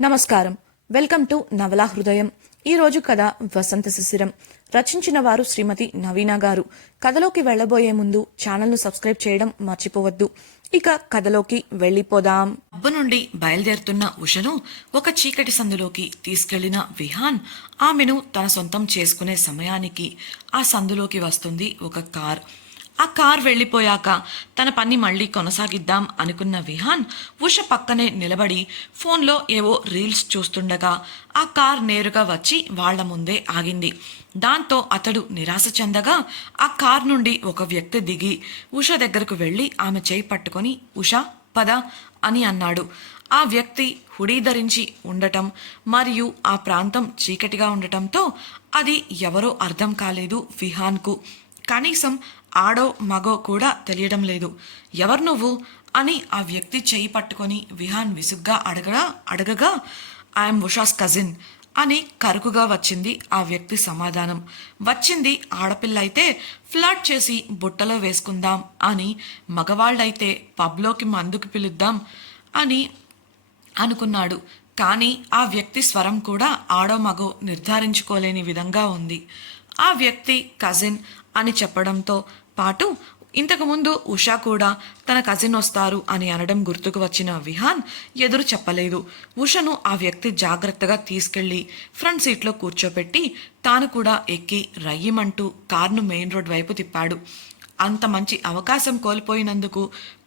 నమస్కారం. Welcome to నవలా హృదయం. ఈరోజు కథ వసంత శిశిరం. రచించిన వారు శ్రీమతి నవీన గారు. కథలోకి వెళ్లబోయే ముందు ఛానల్ను సబ్స్క్రైబ్ చేయడం మర్చిపోవద్దు. ఇక కథలోకి వెళ్ళిపోదాం. పబ్బు నుండి బయలుదేరుతున్న ఉషను ఒక చీకటి సందులోకి తీసుకెళ్లిన విహాన్ ఆమెను తన సొంతం చేసుకునే సమయానికి ఆ సందులోకి వస్తుంది ఒక కార్. ఆ కార్ వెళ్లిపోయాక తన పని మళ్లీ కొనసాగిద్దాం అనుకున్న విహాన్ ఉష పక్కనే నిలబడి ఫోన్లో ఏవో రీల్స్ చూస్తుండగా ఆ కార్ నేరుగా వచ్చి వాళ్ల ముందే ఆగింది. దాంతో అతడు నిరాశ చెందగా ఆ కార్ నుండి ఒక వ్యక్తి దిగి ఉష దగ్గరకు వెళ్లి ఆమె చేయి పట్టుకొని ఉష పద అని అన్నాడు. ఆ వ్యక్తి హుడీ ధరించి ఉండటం మరియు ఆ ప్రాంతం చీకటిగా ఉండటంతో అది ఎవరో అర్థం కాలేదు విహాన్కు. కనీసం ఆడో మగో కూడా తెలియడం లేదు. ఎవరు నువ్వు అని ఆ వ్యక్తి చేయి పట్టుకొని విహాన్ విసుగ్గా అడగగా ఐఎమ్ ఉషాస్ కజిన్ అని కరుకుగా వచ్చింది ఆ వ్యక్తి సమాధానం. వచ్చింది ఆడపిల్ల అయితే ఫ్లర్ట్ చేసి బుట్టలో వేసుకుందాం అని, మగవాళ్ళైతే పబ్లోకి మందుకు పిలుద్దాం అని అనుకున్నాడు. కానీ ఆ వ్యక్తి స్వరం కూడా ఆడో మగో నిర్ధారించుకోలేని విధంగా ఉంది. ఆ వ్యక్తి కజిన్ అని చెప్పడంతో పాటు ఇంతకుముందు ఉషా కూడా తన కజిన్ వస్తారు అని అనడం గుర్తుకు వచ్చిన విహాన్ ఎదురు చెప్పలేదు. ఉషను ఆ వ్యక్తి జాగ్రత్తగా తీసుకెళ్లి ఫ్రంట్ సీట్లో కూర్చోపెట్టి తాను కూడా ఎక్కి రయ్యమంటూ కార్ను మెయిన్ రోడ్ వైపు తిప్పాడు. అంత మంచి అవకాశం కోల్పోయినందుకు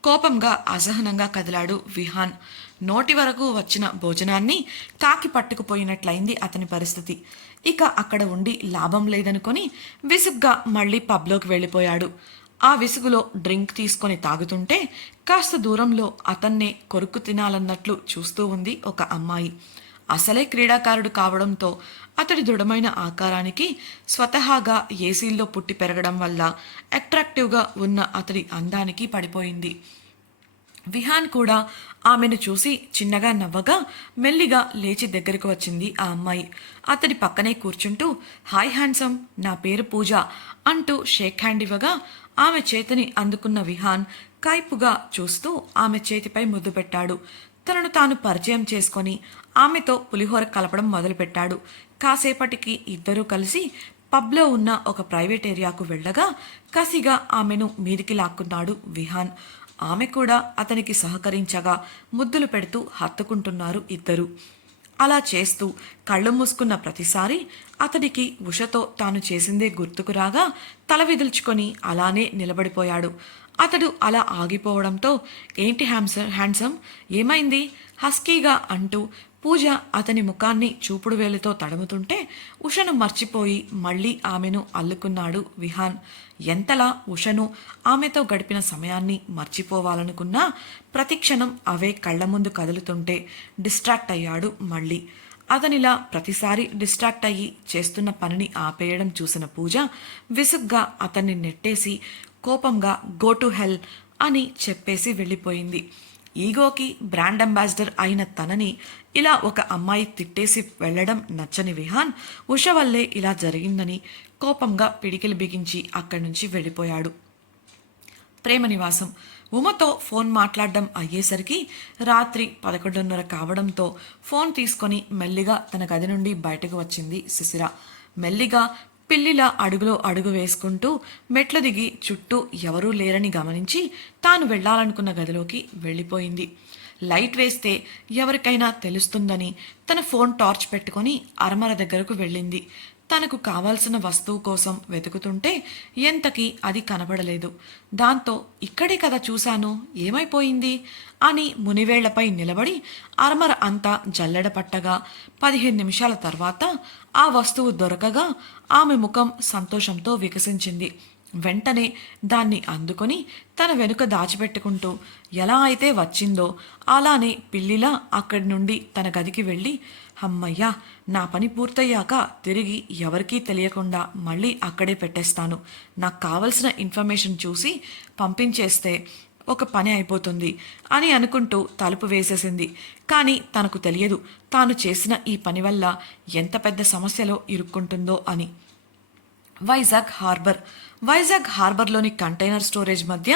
కోపంగా అసహనంగా కదిలాడు విహాన్. నోటి వరకు వచ్చిన భోజనాన్ని కాకి పట్టుకుపోయినట్లయింది అతని పరిస్థితి. ఇక అక్కడ ఉండి లాభం లేదనుకొని విసుగ్గా మళ్లీ పబ్లోకి వెళ్ళిపోయాడు. ఆ విసుగులో డ్రింక్ తీసుకొని తాగుతుంటే కాస్త దూరంలో అతన్నే కొరుకు తినాలన్నట్లు చూస్తూ ఉంది ఒక అమ్మాయి. అసలే క్రీడాకారుడు కావడంతో అతడి దృఢమైన ఆకారానికి, స్వతహాగా ఏసీల్లో పుట్టి పెరగడం వల్ల అట్రాక్టివ్గా ఉన్న అతడి అందానికి పడిపోయింది. విహాన్ కూడా ఆమెను చూసి చిన్నగా నవ్వగా మెల్లిగా లేచి దగ్గరకు వచ్చింది ఆ అమ్మాయి. అతడి పక్కనే కూర్చుంటూ హాయ్ హ్యాండ్సమ్, నా పేరు పూజ అంటూ షేక్ హ్యాండ్ ఇవ్వగా ఆమె చేతిని అందుకున్న విహాన్ కైపుగా చూస్తూ ఆమె చేతిపై ముద్దు పెట్టాడు. తనను తాను పరిచయం చేసుకొని ఆమెతో పులిహోర కలపడం మొదలుపెట్టాడు. కాసేపటికి ఇద్దరూ కలిసి పబ్లో ఉన్న ఒక ప్రైవేట్ ఏరియాకు వెళ్ళగా కసిగా ఆమెను మీదికి లాక్కున్నాడు విహాన్. ఆమె కూడా అతనికి సహకరించగా ముద్దులు పెడుతూ హత్తుకుంటున్నారు ఇద్దరు. అలా చేస్తూ కళ్ళు మూసుకున్న ప్రతిసారి అతడికి ఉషతో తాను చేసిందే గుర్తుకు రాగా తల విదుల్చుకొని అలానే నిలబడిపోయాడు. అతడు అలా ఆగిపోవడంతో ఏంటి హ్యాండ్సమ్ ఏమైంది హస్కీగా అంటూ పూజ అతని ముఖాన్ని చూపుడు వేలుతో తడుముతుంటే ఉషను మర్చిపోయి మళ్లీ ఆమెను అల్లుకున్నాడు విహాన్. ఎంతలా ఉషను ఆమెతో గడిపిన సమయాన్ని మర్చిపోవాలనుకున్నా ప్రతిక్షణం అవే కళ్ల ముందు కదులుతుంటే డిస్ట్రాక్ట్ అయ్యాడు మళ్ళీ. అతనిలా ప్రతిసారి డిస్ట్రాక్ట్ అయ్యి చేస్తున్న పనిని ఆపేయడం చూసిన పూజ విసుగ్గా అతన్ని నెట్టేసి కోపంగా గో టు హెల్ అని చెప్పేసి వెళ్ళిపోయింది. ఈగోకి బ్రాండ్ అంబాసిడర్ అయిన తనని ఇలా ఒక అమ్మాయి తిట్టేసి వెళ్లడం నచ్చని విహాన్ ఉష వల్లే ఇలా జరిగిందని కోపంగా పిడికిలు బిగించి అక్కడి నుంచి వెళ్ళిపోయాడు. ప్రేమ నివాసం. ఉమతో ఫోన్ మాట్లాడడం అయ్యేసరికి రాత్రి 11:30 కావడంతో ఫోన్ తీసుకొని మెల్లిగా తన గది నుండి బయటకు వచ్చింది శిశిర. మెల్లిగా పిల్లిలా అడుగులో అడుగు వేసుకుంటూ మెట్లు దిగి చుట్టూ ఎవరూ లేరని గమనించి తాను వెళ్లాలనుకున్న గదిలోకి వెళ్ళిపోయింది. లైట్ వేస్తే ఎవరికైనా తెలుస్తుందని తన ఫోన్ టార్చ్ పెట్టుకొని అరమర దగ్గరకు వెళ్ళింది. తనకు కావాల్సిన వస్తువు కోసం వెతుకుతుంటే ఎంతకీ అది కనబడలేదు. దాంతో ఇక్కడే కదా చూశాను, ఏమైపోయింది అని మునివేళ్లపై నిలబడి అరమర అంతా జల్లెడ పట్టగా 15 నిమిషాల తర్వాత ఆ వస్తువు దొరకగా ఆమె ముఖం సంతోషంతో వికసించింది. వెంటనే దాన్ని అందుకొని తన వెనుక దాచిపెట్టుకుంటూ ఎలా అయితే వచ్చిందో అలానే పిల్లిలా అక్కడి నుండి తన గదికి వెళ్ళి అమ్మయ్యా, నా పని పూర్తయ్యాక తిరిగి ఎవరికీ తెలియకుండా మళ్ళీ అక్కడే పెట్టేస్తాను, నాకు కావలసిన ఇన్ఫర్మేషన్ చూసి పంపించేస్తే ఒక పని అయిపోతుంది అని అనుకుంటూ తలుపు వేసేసింది. కానీ తనకు తెలియదు తాను చేసిన ఈ పని వల్ల ఎంత పెద్ద సమస్యలో ఇరుక్కుంటుందో అని. వైజాగ్ హార్బర్లోని కంటైనర్ స్టోరేజ్ మధ్య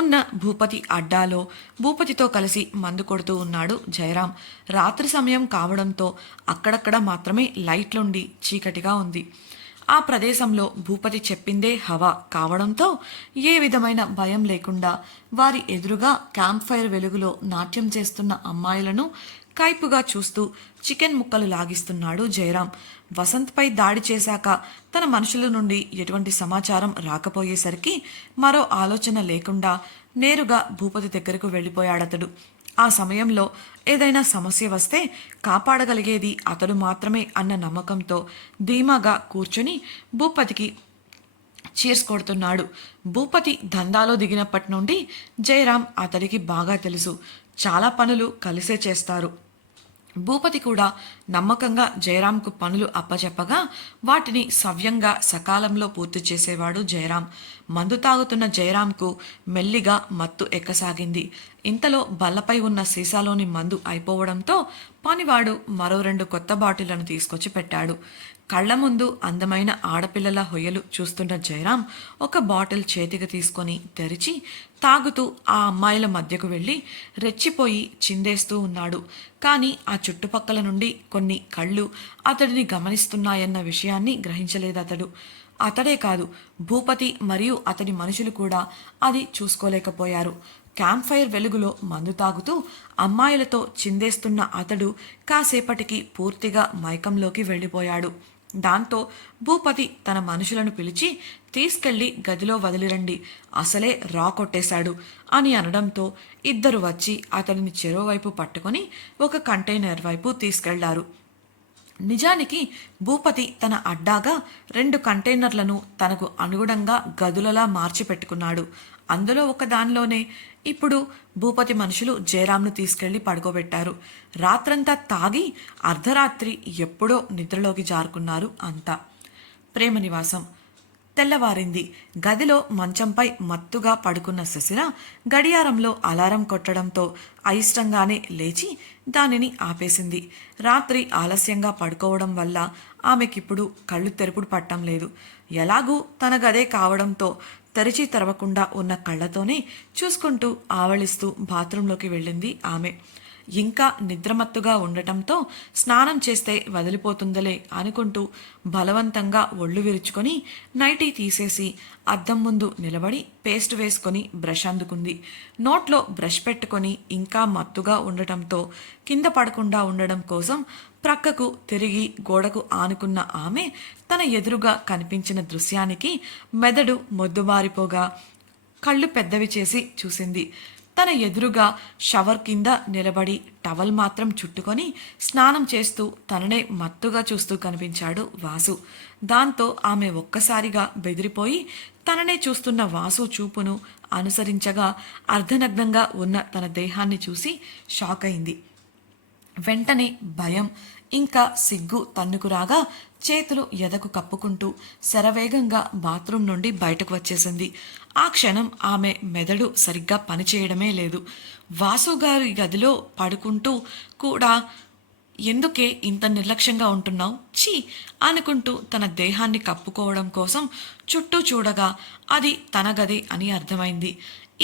ఉన్న భూపతి అడ్డాలో భూపతితో కలిసి మందు కొడుతూ ఉన్నాడు జయరాం. రాత్రి సమయం కావడంతో అక్కడక్కడ మాత్రమే లైట్లుండి చీకటిగా ఉంది. ఆ ప్రదేశంలో భూపతి చెప్పిందే హవా కావడంతో ఏ విధమైన భయం లేకుండా వారి ఎదురుగా క్యాంప్ ఫైర్ వెలుగులో నాట్యం చేస్తున్న అమ్మాయిలను కైపుగా చూస్తూ చికెన్ ముక్కలు లాగిస్తున్నాడు జయరాం. వసంత్పై దాడి చేశాక తన మనుషుల నుండి ఎటువంటి సమాచారం రాకపోయేసరికి మరో ఆలోచన లేకుండా నేరుగా భూపతి దగ్గరకు వెళ్ళిపోయాడతడు. ఆ సమయంలో ఏదైనా సమస్య వస్తే కాపాడగలిగేది అతడు మాత్రమే అన్న నమ్మకంతో ధీమాగా కూర్చుని భూపతికి చీర్స్ కొడుతున్నాడు. భూపతి దందాలో దిగినప్పటి నుండి జయరాం అతడికి బాగా తెలుసు. చాలా పనులు కలిసే చేస్తారు. భూపతి కూడా నమ్మకంగా జయరాంకు పనులు అప్పచెప్పగా వాటిని సవ్యంగా సకాలంలో పూర్తి చేసేవాడు జయరాం. మందు తాగుతున్న జయరాంకు మెల్లిగా మత్తు ఎక్కసాగింది. ఇంతలో బల్లపై ఉన్న సీసాలోని మందు అయిపోవడంతో పనివాడు మరో 2 కొత్త బాటిళ్లను తీసుకొచ్చి పెట్టాడు. కళ్ల ముందు అందమైన ఆడపిల్లల హొయ్యలు చూస్తున్న జయరాం ఒక బాటిల్ చేతికి తీసుకొని తెరిచి తాగుతూ ఆ అమ్మాయిల మధ్యకు వెళ్ళి రెచ్చిపోయి చిందేస్తూ ఉన్నాడు. కానీ ఆ చుట్టుపక్కల నుండి కొన్ని కళ్ళు అతడిని గమనిస్తున్నాయన్న విషయాన్ని గ్రహించలేదతడు. అతడే కాదు, భూపతి మరియు అతడి మనుషులు కూడా అది చూసుకోలేకపోయారు. క్యాంప్ ఫైర్ వెలుగులో మందు తాగుతూ అమ్మాయిలతో చిందేస్తున్న అతడు కాసేపటికి పూర్తిగా మైకంలోకి వెళ్ళిపోయాడు. దాంతో భూపతి తన మనుషులను పిలిచి తీసుకెళ్లి గదిలో వదిలిరండి, అసలే రా కొట్టేశాడు అని అనడంతో ఇద్దరు వచ్చి అతడిని చెరోవైపు పట్టుకొని ఒక కంటైనర్ వైపు తీసుకెళ్లారు. నిజానికి భూపతి తన అడ్డాగా 2 కంటైనర్లను తనకు అనుగుణంగా గదులలా మార్చి పెట్టుకున్నాడు. అందులో ఒక దానిలోనే ఇప్పుడు భూపతి మనుషులు జయరాంను తీసుకెళ్లి పడుకోబెట్టారు. రాత్రంతా తాగి అర్ధరాత్రి ఎప్పుడో నిద్రలోకి జారుకున్నారు అంతా. ప్రేమ నివాసం. తెల్లవారింది. గదిలో మంచంపై మత్తుగా పడుకున్న శశిర గడియారంలో అలారం కొట్టడంతో అయిష్టంగానే లేచి దానిని ఆపేసింది. రాత్రి ఆలస్యంగా పడుకోవడం వల్ల ఆమెకిప్పుడు కళ్ళు తెరుపుడు పట్టం లేదు. ఎలాగూ తన గదే కావడంతో తెరిచి తెరవకుండా ఉన్న కళ్ళతోనే చూసుకుంటూ ఆవలిస్తూ బాత్రూంలోకి వెళ్ళింది ఆమె. ఇంకా నిద్రమత్తుగా ఉండటంతో స్నానం చేస్తే వదిలిపోతుందలే అనుకుంటూ బలవంతంగా ఒళ్ళు విరుచుకొని నైటీ తీసేసి అద్దం ముందు నిలబడి పేస్ట్ వేసుకొని బ్రష్ అందుకుంది. నోట్లో బ్రష్ పెట్టుకొని ఇంకా మత్తుగా ఉండటంతో కింద పడకుండా ఉండడం కోసం ప్రక్కకు తిరిగి గోడకు ఆనుకున్న ఆమె తన ఎదురుగా కనిపించిన దృశ్యానికి మెదడు మొద్దుబారిపోగా కళ్ళు పెద్దవి చేసి చూసింది. తన ఎదురుగా షవర్ కింద నిలబడి టవల్ మాత్రం చుట్టుకొని స్నానం చేస్తూ తననే మత్తుగా చూస్తూ కనిపించాడు వాసు. దాంతో ఆమె ఒక్కసారిగా బెదిరిపోయి తననే చూస్తున్న వాసు చూపును అనుసరించగా అర్ధనగ్నంగా ఉన్న తన దేహాన్ని చూసి షాక్ అయింది. వెంటనే భయం ఇంకా సిగ్గు తన్నుకురాగా చేతులు ఎదకు కప్పుకుంటూ శరవేగంగా బాత్రూం నుండి బయటకు వచ్చేసింది. ఆ క్షణం ఆమె మెదడు సరిగ్గా పనిచేయడమే లేదు. వాసుగారి గదిలో పడుకుంటూ కూడా ఎందుకే ఇంత నిర్లక్ష్యంగా ఉంటున్నావు ఛీ అనుకుంటూ తన దేహాన్ని కప్పుకోవడం కోసం చుట్టూ చూడగా అది తన గదే అని అర్థమైంది.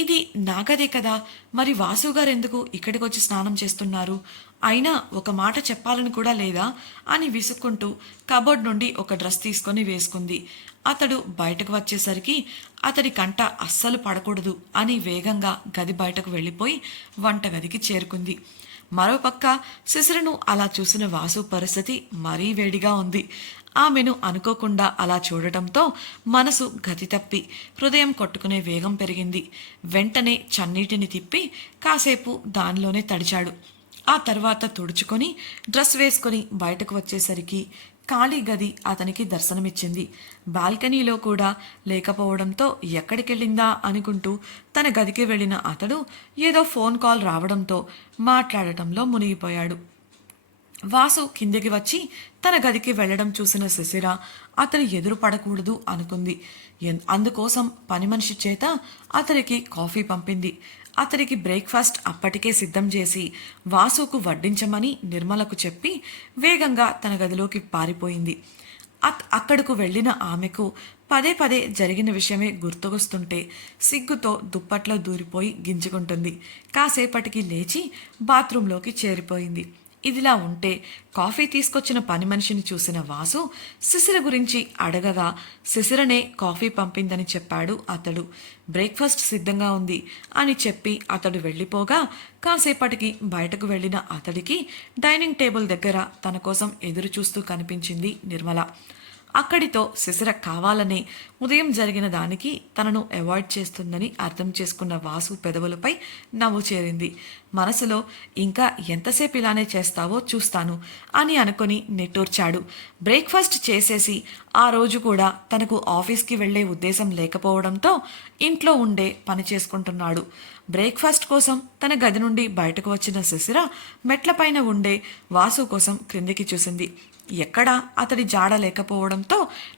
ఇది నా గదే కదా, మరి వాసుగారు ఎందుకు ఇక్కడికి వచ్చి స్నానం చేస్తున్నారు? అయినా ఒక మాట చెప్పాలని కూడా లేదా అని విసుక్కుంటూ కబోర్డ్ నుండి ఒక డ్రెస్ తీసుకొని వేసుకుంది. అతడు బయటకు వచ్చేసరికి అతడి కంట అస్సలు పడకూడదు అని వేగంగా గది బయటకు వెళ్ళిపోయి వంటగదికి చేరుకుంది. మరోపక్క శిశిరను అలా చూసిన వాసు పరిస్థితి మరీ వేడిగా ఉంది. ఆమెను అనుకోకుండా అలా చూడటంతో మనసు గతి తప్పి హృదయం కొట్టుకునే వేగం పెరిగింది. వెంటనే చన్నీటిని తిప్పి కాసేపు దానిలోనే తడిచాడు. ఆ తర్వాత తుడుచుకొని డ్రెస్ వేసుకొని బయటకు వచ్చేసరికి ఖాళీ గది అతనికి దర్శనమిచ్చింది. బాల్కనీలో కూడా లేకపోవడంతో ఎక్కడికెళ్ళిందా అనుకుంటూ తన గదికి వెళ్ళిన అతడు ఏదో ఫోన్ కాల్ రావడంతో మాట్లాడటంలో మునిగిపోయాడు. వాసు కిందికి వచ్చి తన గదికి వెళ్లడం చూసిన శిశిర అతని ఎదురు పడకూడదు అనుకుంది. అందుకోసం పని మనిషి చేత అతనికి కాఫీ పంపింది. అతనికి బ్రేక్ఫాస్ట్ అప్పటికే సిద్ధం చేసి వాసుకు వడ్డించమని నిర్మలకు చెప్పి వేగంగా తన గదిలోకి పారిపోయింది. అక్కడకు వెళ్ళిన ఆమెకు పదే పదే జరిగిన విషయమే గుర్తుకొస్తుంటే సిగ్గుతో దుప్పట్లో దూరిపోయి గింజుకుంటుంది. కాసేపటికి లేచి బాత్రూంలోకి చేరిపోయింది. ఇదిలా ఉంటే కాఫీ తీసుకొచ్చిన పని మనిషిని చూసిన వాసు శిశిర గురించి అడగగా శిశిరనే కాఫీ పంపిందని చెప్పాడు అతడు. బ్రేక్ఫాస్ట్ సిద్ధంగా ఉంది అని చెప్పి అతడు వెళ్ళిపోగా కాసేపటికి బయటకు వెళ్ళిన అతడికి డైనింగ్ టేబుల్ దగ్గర తన కోసం ఎదురు చూస్తూ కనిపించింది నిర్మల. అక్కడితో శిశిర కావాలని ఉదయం జరిగిన దానికి తనను అవాయిడ్ చేస్తుందని అర్థం చేసుకున్న వాసు పెదవులపై నవ్వు చేరింది. మనసులో ఇంకా ఎంతసేపు ఇలానే చేస్తావో చూస్తాను అని అనుకుని నిట్టూర్చాడు. బ్రేక్ఫాస్ట్ చేసేసి ఆ రోజు కూడా తనకు ఆఫీస్కి వెళ్లే ఉద్దేశం లేకపోవడంతో ఇంట్లో ఉండే పని చేసుకుంటున్నాడు. బ్రేక్ఫాస్ట్ కోసం తన గది నుండి బయటకు వచ్చిన శిశిర మెట్లపైన ఉండే వాసు కోసం క్రిందికి చూసింది. ఎక్కడా అతడి జాడ లేకపోవడంతో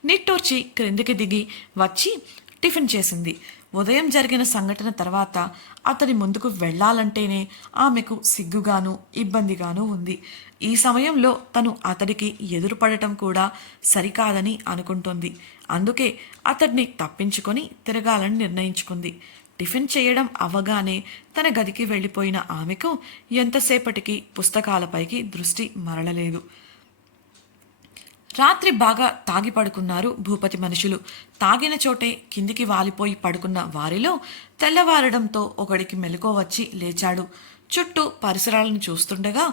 నిట్టూర్చి క్రిందికి దిగి వచ్చి టిఫిన్ చేసింది. ఉదయం జరిగిన సంఘటన తర్వాత అతడి ముందుకు వెళ్లాలంటేనే ఆమెకు సిగ్గుగాను ఇబ్బందిగాను ఉంది. ఈ సమయంలో తను అతడికి ఎదురుపడటం కూడా సరికాదని అనుకుంటోంది. అందుకే అతడిని తప్పించుకొని తిరగాలని నిర్ణయించుకుంది. టిఫిన్ చేయడం అవ్వగానే తన గదికి వెళ్ళిపోయిన ఆమెకు ఎంతసేపటికి పుస్తకాలపైకి దృష్టి మరలలేదు. రాత్రి బాగా తాగి పడుకున్నారు భూపతి మనుషులు. తాగిన చోటే కిందికి వాలిపోయి పడుకున్న వారిలో తెల్లవారడంతో ఒకడికి మెలకువ వచ్చి లేచాడు. చుట్టూ పరిసరాలను చూస్తుండగా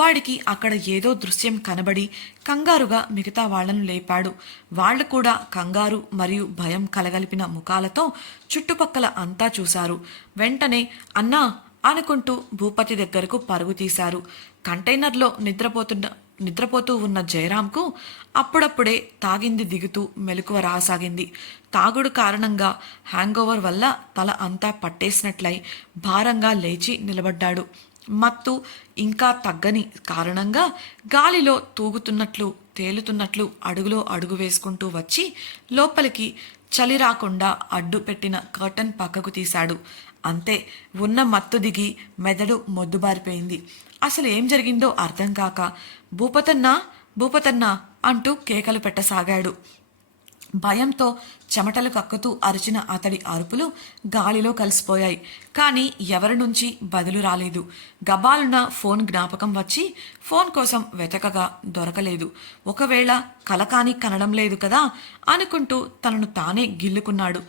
వాడికి అక్కడ ఏదో దృశ్యం కనబడి కంగారుగా మిగతా వాళ్లను లేపాడు. వాళ్లు కూడా కంగారు మరియు భయం కలగలిపిన ముఖాలతో చుట్టుపక్కల అంతా చూశారు. వెంటనే అన్నా అనుకుంటూ భూపతి దగ్గరకు పరుగు తీశారు. కంటైనర్లో నిద్రపోతూ ఉన్న జయరాంకు అప్పుడప్పుడే తాగింది దిగుతూ మెలకువ రాసాగింది. తాగుడు కారణంగా హ్యాంగోవర్ వల్ల తల అంతా పట్టేసినట్లయి భారంగా లేచి నిలబడ్డాడు. మత్తు ఇంకా తగ్గని కారణంగా గాలిలో తూగుతున్నట్లు తేలుతున్నట్లు అడుగులో అడుగు వేసుకుంటూ వచ్చి లోపలికి చలి రాకుండా అడ్డు పెట్టిన కర్టన్ పక్కకు తీశాడు. అంతే, ఉన్న మత్తు దిగి మెదడు మొద్దుబారిపోయింది. అసలు ఏం జరిగిందో అర్థం కాక భూపతన్నా అంటూ కేకలు పెట్టసాగాడు. భయంతో చెమటలు కక్కుతూ అరిచిన అతడి అరుపులు గాలిలో కలిసిపోయాయి. కానీ ఎవరి నుంచి బదులు రాలేదు. గబాలున ఫోన్ జ్ఞాపకం వచ్చి ఫోన్ కోసం వెతకగా దొరకలేదు. ఒకవేళ కల కాని కనడం లేదు కదా అనుకుంటూ తనను తానే గిల్లుకున్నాడు.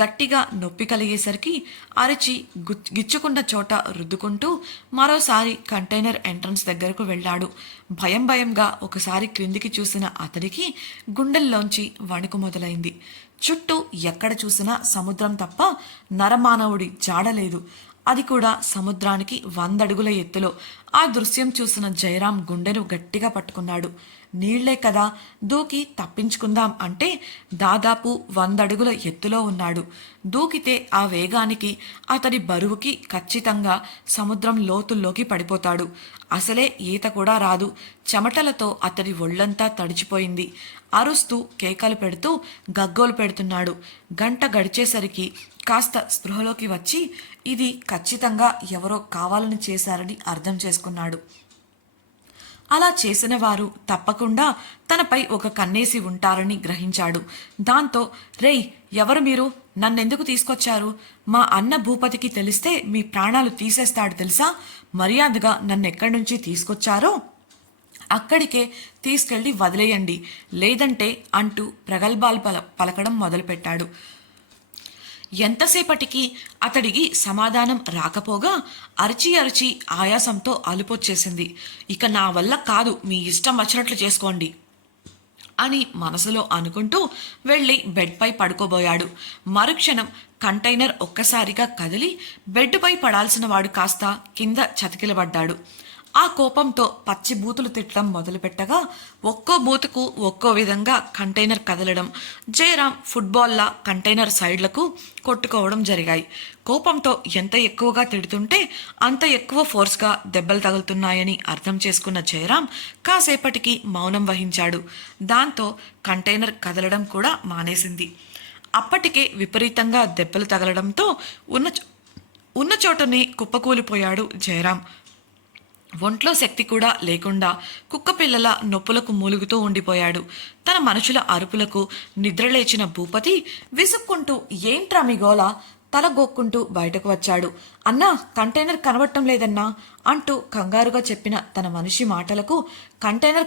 గట్టిగా నొప్పి కలిగేసరికి అరిచి గిచ్చుకున్న చోట రుద్దుకుంటూ మరోసారి కంటైనర్ ఎంట్రన్స్ దగ్గరకు వెళ్ళాడు. భయంగా ఒకసారి క్రిందికి చూసిన అతడికి గుండెల్లోంచి వణుకు మొదలైంది. చుట్టూ ఎక్కడ చూసినా సముద్రం తప్ప నరమానవుడి జాడలేదు. అది కూడా సముద్రానికి 100 అడుగుల ఎత్తులో. ఆ దృశ్యం చూసిన జయరాం గుండెను గట్టిగా పట్టుకున్నాడు. నీళ్లే కదా, దూకి తప్పించుకుందాం అంటే దాదాపు 100 అడుగుల ఎత్తులో ఉన్నాడు. దూకితే ఆ వేగానికి అతడి బరువుకి ఖచ్చితంగా సముద్రం లోతుల్లోకి పడిపోతాడు. అసలే ఈత కూడా రాదు. చెమటలతో అతడి ఒళ్లంతా తడిచిపోయింది. అరుస్తూ కేకలు పెడుతూ గగ్గోలు పెడుతున్నాడు. గంట గడిచేసరికి కాస్త స్పృహలోకి వచ్చి ఇది ఖచ్చితంగా ఎవరో కావాలని చేశారని అర్థం చేసుకున్నాడు. అలా చేసిన వారు తప్పకుండా తనపై ఒక కన్నేసి ఉంటారని గ్రహించాడు. దాంతో రేయ్, ఎవరు మీరు? నన్నెందుకు తీసుకొచ్చారు? మా అన్న భూపతికి తెలిస్తే మీ ప్రాణాలు తీసేస్తాడు తెలుసా? మర్యాదగా నన్నెక్కడి నుంచి తీసుకొచ్చారో అక్కడికే తీసుకెళ్లి వదిలేయండి, లేదంటే అంటూ ప్రగల్భాలు పలకడం మొదలుపెట్టాడు. ఎంతసేపటికి అతడికి సమాధానం రాకపోగా అరిచి ఆయాసంతో అలుపొచ్చేసింది. ఇక నా వల్ల కాదు, మీ ఇష్టం వచ్చినట్లు చేసుకోండి అని మనసులో అనుకుంటూ వెళ్ళి బెడ్పై పడుకోబోయాడు. మరుక్షణం కంటైనర్ ఒక్కసారిగా కదిలి బెడ్పై పడాల్సిన వాడు కాస్త కింద చతికిలబడ్డాడు. ఆ కోపంతో పచ్చి బూతులు తిట్టడం మొదలుపెట్టగా ఒక్కో బూతుకు ఒక్కో విధంగా కంటైనర్ కదలడం, జయరాం ఫుట్బాల్లా కంటైనర్ సైడ్లకు కొట్టుకోవడం జరిగాయి. కోపంతో ఎంత ఎక్కువగా తిడుతుంటే అంత ఎక్కువ ఫోర్స్గా దెబ్బలు తగులుతున్నాయని అర్థం చేసుకున్న జయరాం కాసేపటికి మౌనం వహించాడు. దాంతో కంటైనర్ కదలడం కూడా మానేసింది. అప్పటికే విపరీతంగా దెబ్బలు తగలడంతో ఉన్న చోటనే కుప్పకూలిపోయాడు జయరాం. ఒంట్లో శక్తి కూడా లేకుండా కుక్కపిల్లల నొప్పులకు మూలుగుతూ ఉండిపోయాడు. తన మనుషుల అరుపులకు నిద్రలేచిన భూపతి విసుక్కుంటూ ఏంట్రా మీ గోల తల గోక్కుంటూ బయటకు వచ్చాడు. అన్నా, కంటైనర్ కనబడటం లేదన్నా అంటూ కంగారుగా చెప్పిన తన మనిషి మాటలకు కంటైనర్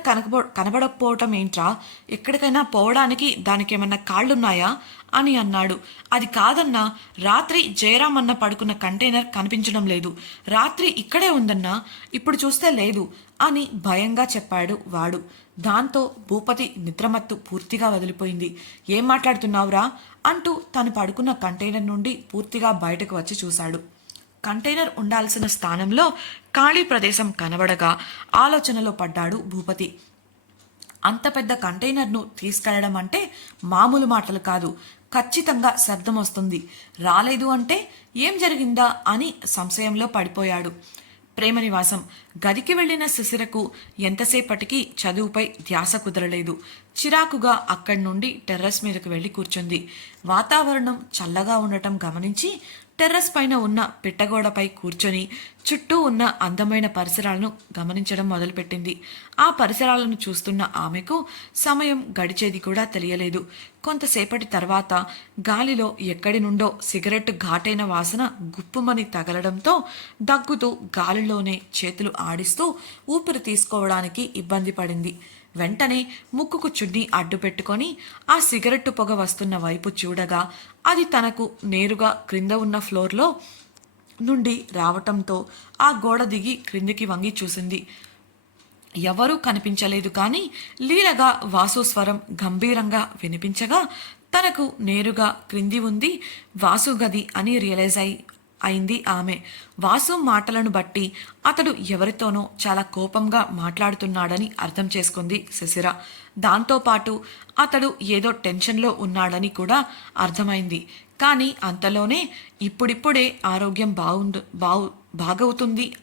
కనబడకపోవటం ఏంట్రా, ఎక్కడికైనా పోవడానికి దానికేమన్నా కాళ్ళున్నాయా అని అన్నాడు. అది కాదన్నా, రాత్రి జయరాం అన్న పడుకున్న కంటైనర్ కనిపించడం లేదు. రాత్రి ఇక్కడే ఉందన్నా, ఇప్పుడు చూస్తే లేదు అని భయంగా చెప్పాడు వాడు. దాంతో భూపతి నిద్రమత్తు పూర్తిగా వదిలిపోయింది. ఏం మాట్లాడుతున్నావురా అంటూ తను పడుకున్న కంటైనర్ నుండి పూర్తిగా బయటకు వచ్చి చూశాడు. కంటైనర్ ఉండాల్సిన స్థానంలో ఖాళీ ప్రదేశం కనబడగా ఆలోచనలో పడ్డాడు భూపతి. అంత పెద్ద కంటైనర్ను తీసుకెళ్లడం అంటే మామూలు మాటలు కాదు. ఖచ్చితంగా శబ్దం వస్తుంది. రాలేదు అంటే ఏం జరిగిందా అని సంశయంలో పడిపోయాడు. ప్రేమ నివాసం గదికి వెళ్లిన శిశిరకు ఎంతసేపటికి చదువుపై ధ్యాస కుదరలేదు. చిరాకుగా అక్కడి నుండి టెర్రస్ మీదకు వెళ్లి కూర్చుంది. వాతావరణం చల్లగా ఉండటం గమనించి టెర్రస్ పైన ఉన్న పిట్టగోడపై కూర్చొని చుట్టూ ఉన్న అందమైన పరిసరాలను గమనించడం మొదలుపెట్టింది. ఆ పరిసరాలను చూస్తున్న ఆమెకు సమయం గడిచేది కూడా తెలియలేదు. కొంతసేపటి తర్వాత గాలిలో ఎక్కడి నుండో సిగరెట్ ఘాటైన వాసన గుప్పుమని తగలడంతో దగ్గుతూ గాలిలోనే చేతులు ఆడిస్తూ ఊపిరి తీసుకోవడానికి ఇబ్బంది పడింది. వెంటనే ముక్కుకు చున్నీ అడ్డు పెట్టుకొని ఆ సిగరెట్టు పొగ వస్తున్న వైపు చూడగా అది తనకు నేరుగా క్రింద ఉన్న ఫ్లోర్లో నుండి రావటంతో ఆ గోడ దిగి క్రిందికి వంగి చూసింది. ఎవరూ కనిపించలేదు. కానీ లీలగా వాసు స్వరం గంభీరంగా వినిపించగా తనకు నేరుగా క్రింది ఉంది వాసు గది అని రియలైజ్ అయింది ఆమె. వాసు మాటలను బట్టి అతడు ఎవరితోనో చాలా కోపంగా మాట్లాడుతున్నాడని అర్థం చేసుకుంది శిశిర. దాంతోపాటు అతడు ఏదో టెన్షన్లో ఉన్నాడని కూడా అర్థమైంది. కానీ అంతలోనే ఇప్పుడిప్పుడే ఆరోగ్యం బాగవుతుంది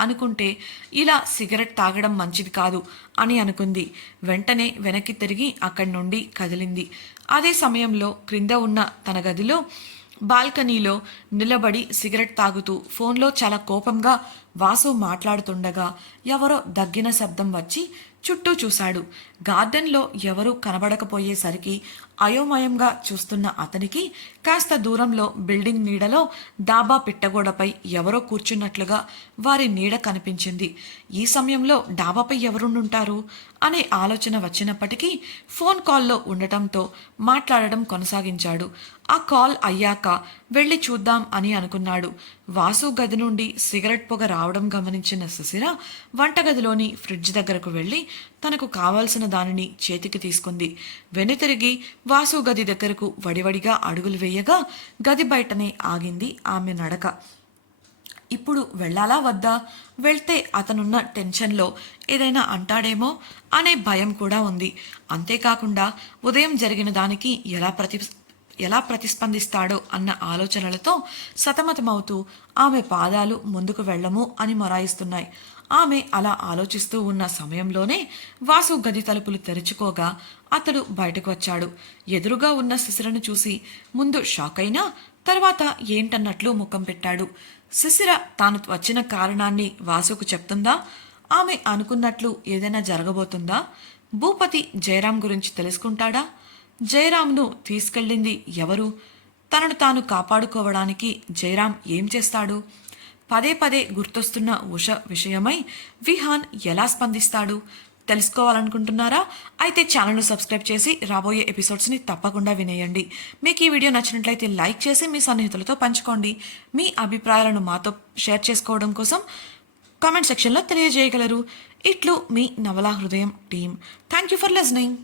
అనుకుంటే ఇలా సిగరెట్ తాగడం మంచిది కాదు అని అనుకుంది. వెంటనే వెనక్కి తిరిగి అక్కడి నుండి కదిలింది. అదే సమయంలో క్రింద ఉన్న తన గదిలో బాల్కనీలో నిలబడి సిగరెట్ తాగుతూ ఫోన్లో చాలా కోపంగా వాసు మాట్లాడుతుండగా ఎవరో దగ్గిన శబ్దం వచ్చి చుట్టూ చూశాడు. గార్డెన్లో ఎవరూ కనబడకపోయేసరికి అయోమయంగా చూస్తున్న అతనికి కాస్త దూరంలో బిల్డింగ్ నీడలో డాబా పిట్టగోడపై ఎవరో కూర్చున్నట్లుగా వారి నీడ కనిపించింది. ఈ సమయంలో డాబాపై ఎవరుండుంటారు అనే ఆలోచన వచ్చినప్పటికీ ఫోన్ కాల్లో ఉండటంతో మాట్లాడడం కొనసాగించాడు. ఆ కాల్ అయ్యాక వెళ్ళి చూద్దాం అని అనుకున్నాడు. వాసు గది నుండి సిగరెట్ పొగ రావడం గమనించిన శిశిర వంటగదిలోని ఫ్రిడ్జ్ దగ్గరకు వెళ్ళి తనకు కావాల్సిన దానిని చేతికి తీసుకుంది. వెనుతిరిగి వాసు గది దగ్గరకు వడివడిగా అడుగులు వేయగా గది బయటనే ఆగింది ఆమె నడక. ఇప్పుడు వెళ్ళాలా వద్దా? వెళ్తే అతనున్న టెన్షన్లో ఏదైనా అంటాడేమో అనే భయం కూడా ఉంది. అంతేకాకుండా ఉదయం జరిగిన దానికి ఎలా ప్రతిస్పందిస్తాడో అన్న ఆలోచనలతో సతమతమవుతూ ఆమె పాదాలు ముందుకు వెళ్ళము అని మొరాయిస్తున్నాయి. ఆమె అలా ఆలోచిస్తూ ఉన్న సమయంలోనే వాసు గది తలుపులు తెరుచుకోగా అతడు బయటకు వచ్చాడు. ఎదురుగా ఉన్న శిశిరను చూసి ముందు షాక్ అయినా తర్వాత ఏంటన్నట్లు ముఖం పెట్టాడు. శిశిర తాను వచ్చిన కారణాన్ని వాసుకు చెప్తుందా? ఆమె అనుకున్నట్లు ఏదైనా జరగబోతుందా? భూపతి జయరాం గురించి తెలుసుకుంటాడా? జయరాంను తీసుకెళ్ళింది ఎవరు? తనను తాను కాపాడుకోవడానికి జయరాం ఏం చేస్తాడు? పదే పదే గుర్తొస్తున్న ఉష విషయమై విహాన్ ఎలా స్పందిస్తాడు? తెలుసుకోవాలనుకుంటున్నారా? అయితే ఛానల్ను సబ్స్క్రైబ్ చేసి రాబోయే ఎపిసోడ్స్ని తప్పకుండా వినేయండి. మీకు ఈ వీడియో నచ్చినట్లయితే లైక్ చేసి మీ సన్నిహితులతో పంచుకోండి. మీ అభిప్రాయాలను మాతో షేర్ చేసుకోవడం కోసం కామెంట్ సెక్షన్లో తెలియజేయగలరు. ఇట్లు మీ నవలా హృదయం team. Thank you for listening.